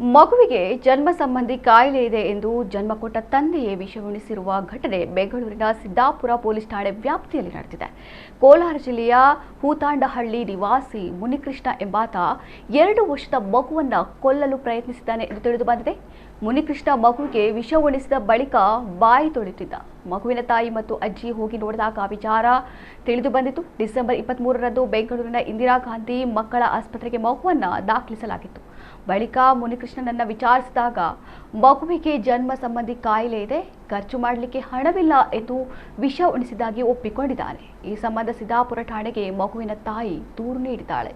ಮಗುವಿಗೆ ಜನ್ಮ ಸಂಬಂಧಿ ಕಾಯಿಲೆ ಇದೆ ಎಂದು ಜನ್ಮ ಕೊಟ್ಟ ತಂದೆಯೇ ವಿಷವುಣಿಸಿರುವ ಘಟನೆ ಬೆಂಗಳೂರಿನ ಸಿದ್ದಾಪುರ ಪೊಲೀಸ್ ಠಾಣೆ ವ್ಯಾಪ್ತಿಯಲ್ಲಿ ನಡೆದಿದೆ. ಕೋಲಾರ ಜಿಲ್ಲೆಯ ಹೂತಾಂಡಹಳ್ಳಿ ನಿವಾಸಿ ಮುನಿಕೃಷ್ಣ ಎಂಬಾತ 2 ವರ್ಷದ ಮಗುವನ್ನ ಕೊಲ್ಲಲು ಪ್ರಯತ್ನಿಸಿದ್ದಾನೆ ಎಂದು ತಿಳಿದು ಬಂದಿದೆ. ಮುನಿಕೃಷ್ಣ ಮಗುವಿಗೆ ವಿಷ ಉಣಿಸಿದ ಬಳಿಕ ಬಾಯಿ ತೊಳೆಯುತ್ತಿದ್ದ. ಮಗುವಿನ ತಾಯಿ ಮತ್ತು ಅಜ್ಜಿ ಹೋಗಿ ನೋಡಿದಾಗ ವಿಚಾರ ತಿಳಿದು ಬಂದಿತು. ಡಿಸೆಂಬರ್ 23ರಂದು ಬೆಂಗಳೂರಿನ ಇಂದಿರಾ ಗಾಂಧಿ ಮಕ್ಕಳ ಆಸ್ಪತ್ರೆಗೆ ಮಗುವನ್ನ ದಾಖಲಿಸಲಾಗಿತ್ತು. ಬಳಿಕ ಮುನಿಕೃಷ್ಣನನ್ನ ವಿಚಾರಿಸಿದಾಗ ಮಗುವಿಗೆ ಜನ್ಮ ಸಂಬಂಧಿ ಕಾಯಿಲೆ ಇದೆ, ಖರ್ಚು ಮಾಡಲಿಕ್ಕೆ ಹಣವಿಲ್ಲ ಎಂದು ವಿಷ ಉಣಿಸಿದ್ದಾಗಿ ಒಪ್ಪಿಕೊಂಡಿದ್ದಾನೆ. ಈ ಸಂಬಂಧ ಸಿದ್ದಾಪುರ ಠಾಣೆಗೆ ಮಗುವಿನ ತಾಯಿ ದೂರು ನೀಡಿದ್ದಾಳೆ.